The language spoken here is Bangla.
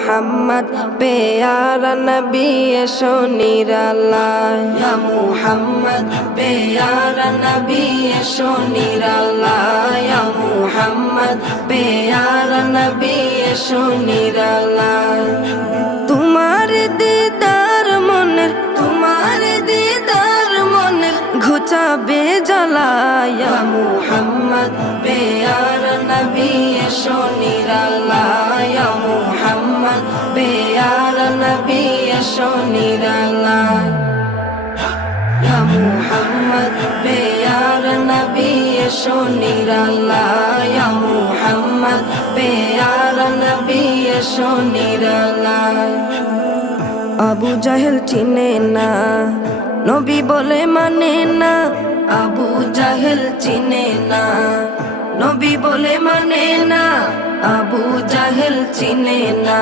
মুহাম্মদ পেয়ারা নবী এসো নিরালায় ইয়া মুহাম্মদ পেয়ারা নবী এসো নিরালায় ইয়া মুহাম্মদ পেয়ারা নবী এসো নিরালায় তোমার দিদার মনের ঘুচাবে জ্বালায় ইয়া মুহাম্মদ পেয়ারা নবী এসো নিরালায় ইয়া মুহাম্মদ পেয়ারা নবী এসো নিরালায় ইয়া মুহাম্মদ পেয়ারা নবী এসো নিরালায় ইয়া মুহাম্মদ পেয়ারা নবী এসো নিরালায় আবু জাহেল চিনে না নবী বলে মানে না আবু জাহেল চিনে না নবী বলে মানে না আবু জাহেল চিনে না